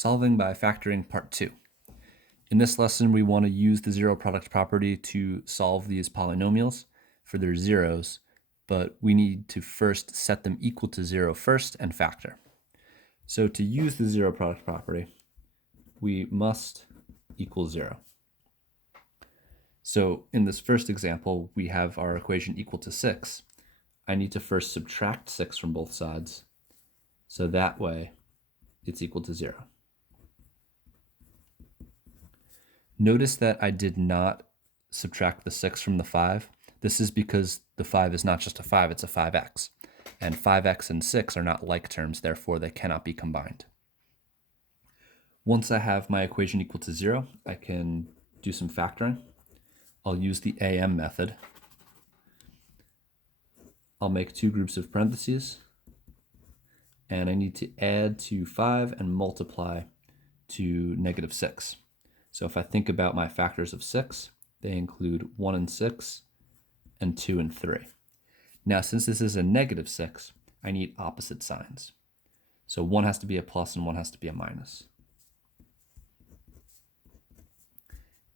Solving by factoring part 2. In this lesson, we want to use the zero product property to solve these polynomials for their zeros, but we need to first set them equal to 0 first and factor. So to use the zero product property, we must equal 0. So in this first example, we have our equation equal to 6. I need to first subtract 6 from both sides, so that way it's equal to 0. Notice that I did not subtract the 6 from the 5. This is because the 5 is not just a 5, it's a 5x. And 5x and 6 are not like terms, therefore they cannot be combined. Once I have my equation equal to 0, I can do some factoring. I'll use the AM method. I'll make two groups of parentheses, and I need to add to 5 and multiply to negative 6. So if I think about my factors of 6, they include 1 and 6 and 2 and 3. Now, since this is a negative 6, I need opposite signs. So 1 has to be a plus and 1 has to be a minus.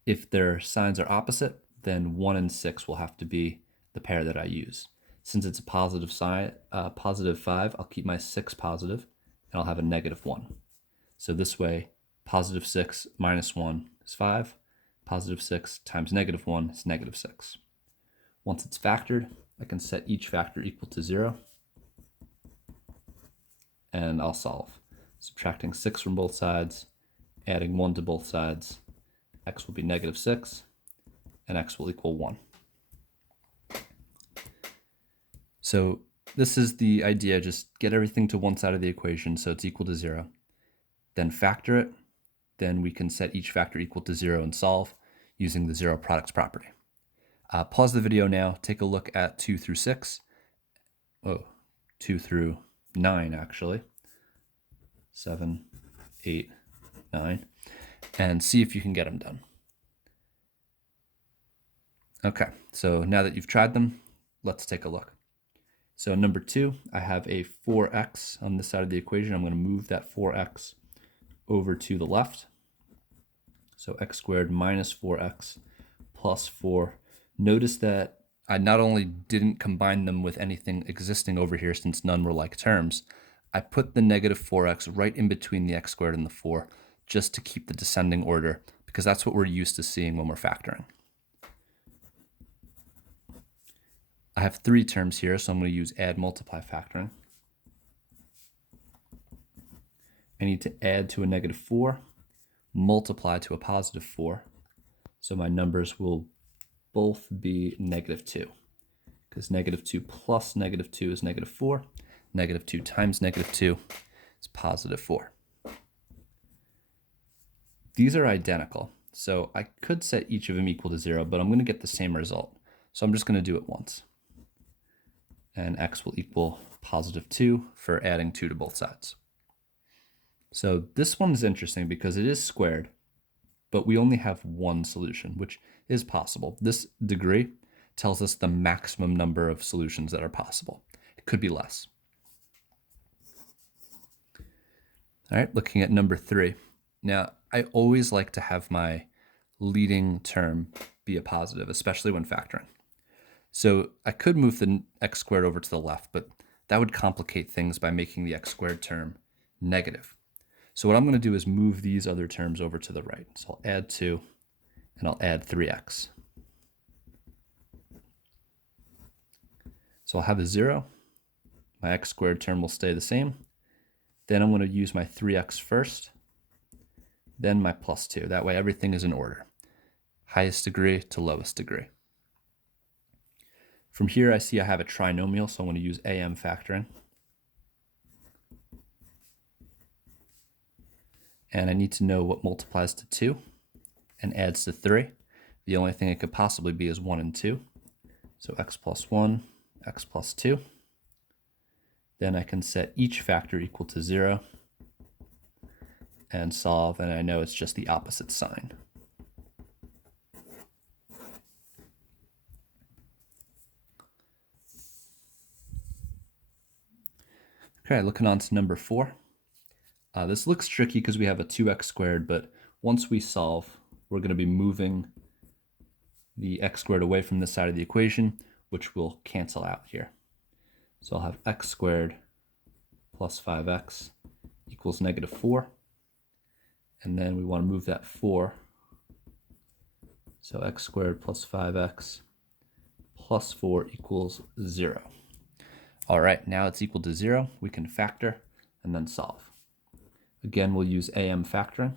If their signs are opposite, then 1 and 6 will have to be the pair that I use. Since it's a positive sign, positive 5, I'll keep my 6 positive, and I'll have a negative 1. So this way, positive 6 minus 1 is 5. Positive 6 times negative 1 is negative 6. Once it's factored, I can set each factor equal to 0, and I'll solve. Subtracting 6 from both sides, adding 1 to both sides, x will be negative 6, and x will equal 1. So this is the idea, just get everything to one side of the equation so it's equal to 0, then factor it, then we can set each factor equal to 0 and solve using the zero products property. Pause the video now, take a look at 2 through 6, 2 through 9 actually, 7, 8, 9, and see if you can get them done. Okay, so now that you've tried them, let's take a look. So number 2, I have a 4x on this side of the equation. I'm going to move that 4x over to the left. So x squared minus 4x plus 4. Notice that I not only didn't combine them with anything existing over here since none were like terms, I put the negative 4x right in between the x squared and the 4 just to keep the descending order, because that's what we're used to seeing when we're factoring. I have 3 terms here, so I'm going to use add multiply factoring. I need to add to a negative 4, multiply to a positive 4, so my numbers will both be negative 2, because negative 2 plus negative 2 is negative 4. Negative 2 times negative 2 is positive 4. These are identical, so I could set each of them equal to 0, but I'm going to get the same result. So I'm just going to do it once. And x will equal positive 2 for adding 2 to both sides. So this one is interesting because it is squared, but we only have one solution, which is possible. This degree tells us the maximum number of solutions that are possible. It could be less. All right, looking at number 3. Now, I always like to have my leading term be a positive, especially when factoring. So I could move the x squared over to the left, but that would complicate things by making the x squared term negative. So what I'm going to do is move these other terms over to the right. So I'll add 2, and I'll add 3x. So I'll have a 0. My x squared term will stay the same. Then I'm going to use my 3x first, then my plus 2. That way everything is in order, highest degree to lowest degree. From here, I see I have a trinomial, so I'm going to use AM factoring. And I need to know what multiplies to 2 and adds to 3. The only thing it could possibly be is 1 and 2. So x plus 1, x plus 2. Then I can set each factor equal to 0 and solve, and I know it's just the opposite sign. Okay, looking on to number 4. This looks tricky because we have a 2x squared, but once we solve, we're going to be moving the x squared away from this side of the equation, which will cancel out here. So I'll have x squared plus 5x equals negative 4. And then we want to move that 4. So x squared plus 5x plus 4 equals 0. All right, now it's equal to 0. We can factor and then solve. Again, we'll use AM factoring.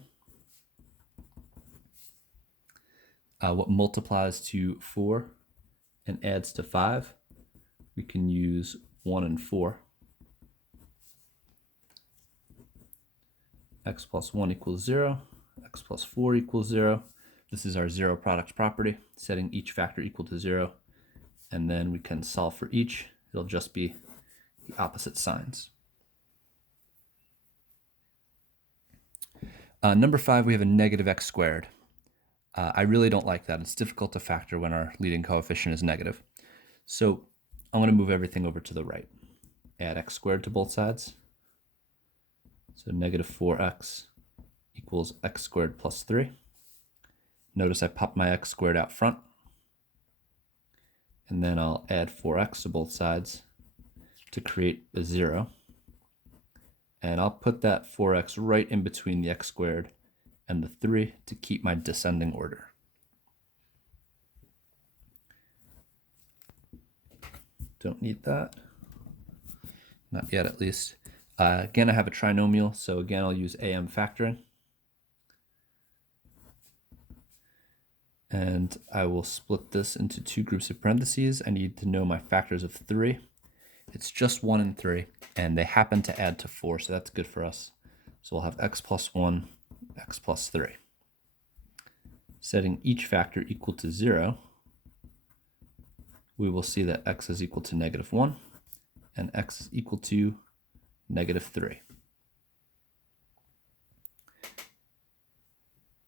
What multiplies to 4 and adds to 5, we can use 1 and 4. X plus 1 equals 0. X plus 4 equals 0. This is our zero product property, setting each factor equal to 0. And then we can solve for each. It'll just be the opposite signs. Number 5, we have a negative x squared. I really don't like that. It's difficult to factor when our leading coefficient is negative. So I'm going to move everything over to the right. Add x squared to both sides. So negative 4x equals x squared plus 3. Notice I popped my x squared out front. And then I'll add 4x to both sides to create a 0. And I'll put that 4x right in between the x squared and the 3 to keep my descending order. Don't need that. Not yet, at least. Again, I have a trinomial, so again, I'll use AM factoring. And I will split this into 2 groups of parentheses. I need to know my factors of 3. It's just 1 and 3, and they happen to add to 4, so that's good for us. So we'll have x plus 1, x plus 3. Setting each factor equal to 0, we will see that x is equal to negative 1, and x is equal to negative 3.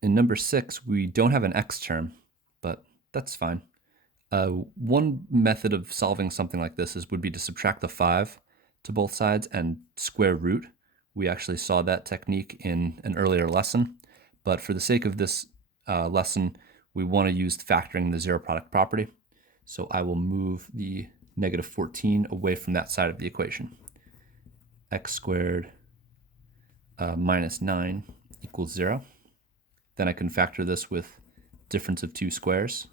In number 6, we don't have an x term, but that's fine. One method of solving something like this would be to subtract the 5 to both sides and square root. We actually saw that technique in an earlier lesson, but for the sake of this lesson, we want to use factoring the zero product property. So I will move the negative 14 away from that side of the equation. X squared minus 9 equals 0. Then I can factor this with difference of 2 squares.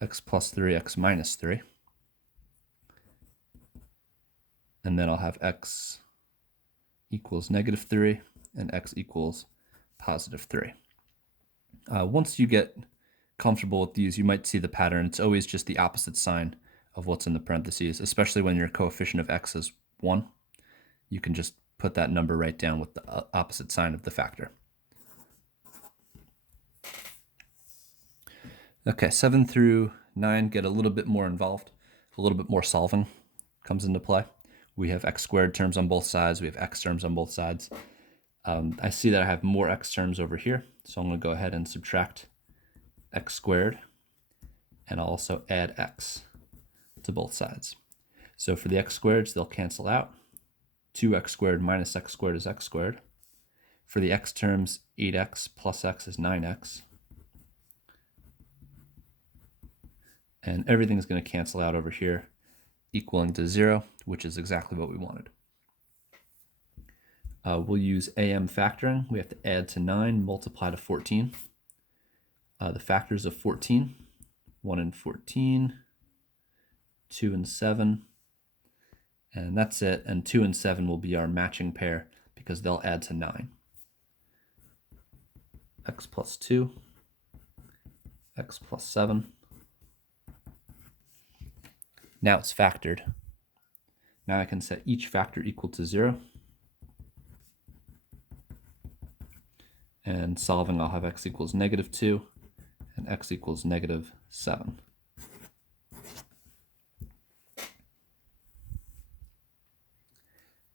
X plus 3, x minus 3. And then I'll have x equals negative 3 and x equals positive 3. Once you get comfortable with these, you might see the pattern. It's always just the opposite sign of what's in the parentheses, especially when your coefficient of x is 1. You can just put that number right down with the opposite sign of the factor. Okay, 7 through 9 get a little bit more involved. A little bit more solving comes into play. We have x squared terms on both sides. We have x terms on both sides. I see that I have more x terms over here, so I'm going to go ahead and subtract x squared, and I'll also add x to both sides. So for the x squareds, they'll cancel out. 2x squared minus x squared is x squared. For the x terms, 8x plus x is 9x. And everything is going to cancel out over here, equaling to 0, which is exactly what we wanted. We'll use AM factoring. We have to add to 9, multiply to 14. The factors of 14, 1 and 14, 2 and 7, and that's it. And 2 and 7 will be our matching pair because they'll add to 9. X plus 2, x plus 7. Now it's factored. Now I can set each factor equal to 0. And solving, I'll have x equals negative 2 and x equals negative 7.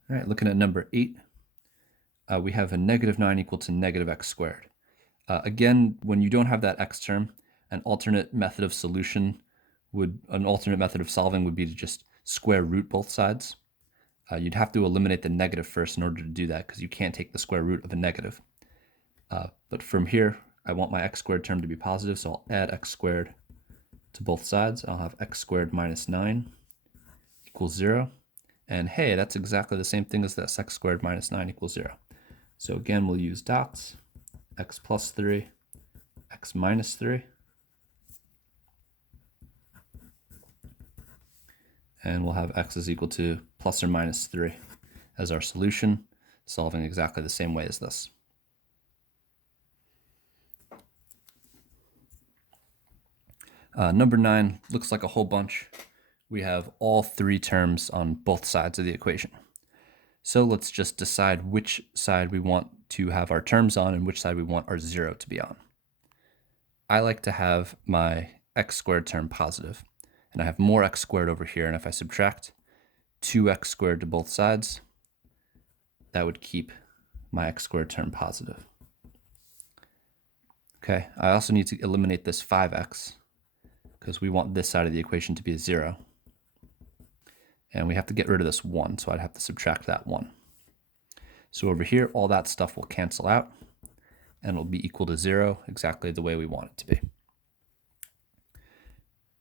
All right, looking at number 8, we have a negative 9 equal to negative x squared. Again, when you don't have that x term, an alternate method of solving would be to just square root both sides. You'd have to eliminate the negative first in order to do that because you can't take the square root of a negative. But from here, I want my x squared term to be positive, so I'll add x squared to both sides. I'll have x squared minus 9 equals 0. And hey, that's exactly the same thing as this, x squared minus 9 equals 0. So again, we'll use dots, x plus 3, x minus 3. And we'll have x is equal to plus or minus 3 as our solution, solving exactly the same way as this. Number 9 looks like a whole bunch. We have all 3 terms on both sides of the equation. So let's just decide which side we want to have our terms on and which side we want our 0 to be on. I like to have my x squared term positive, and I have more x squared over here, and if I subtract 2x squared to both sides, that would keep my x squared term positive. Okay, I also need to eliminate this 5x because we want this side of the equation to be a 0. And we have to get rid of this 1, so I'd have to subtract that 1. So over here, all that stuff will cancel out, and it'll be equal to 0, exactly the way we want it to be.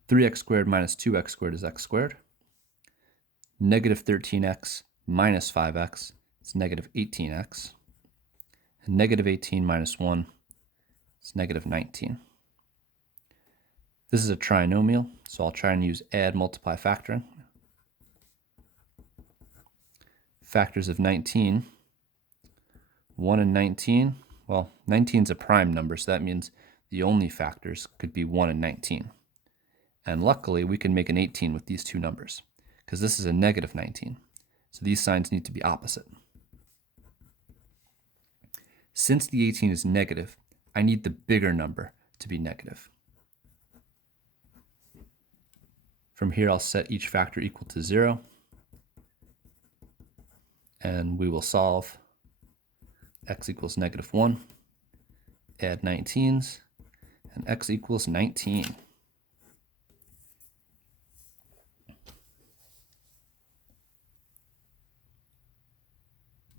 3x squared minus 2x squared is x squared. Negative 13x minus 5x is negative 18x. And negative 18 minus 1 is negative 19. This is a trinomial, so I'll try and use add, multiply, factoring. Factors of 19, 1 and 19. Well, 19 is a prime number, so that means the only factors could be 1 and 19. And luckily, we can make an 18 with these two numbers, because this is a negative 19. So these signs need to be opposite. Since the 18 is negative, I need the bigger number to be negative. From here, I'll set each factor equal to 0. And we will solve x equals negative 1, add 19s, and x equals 19.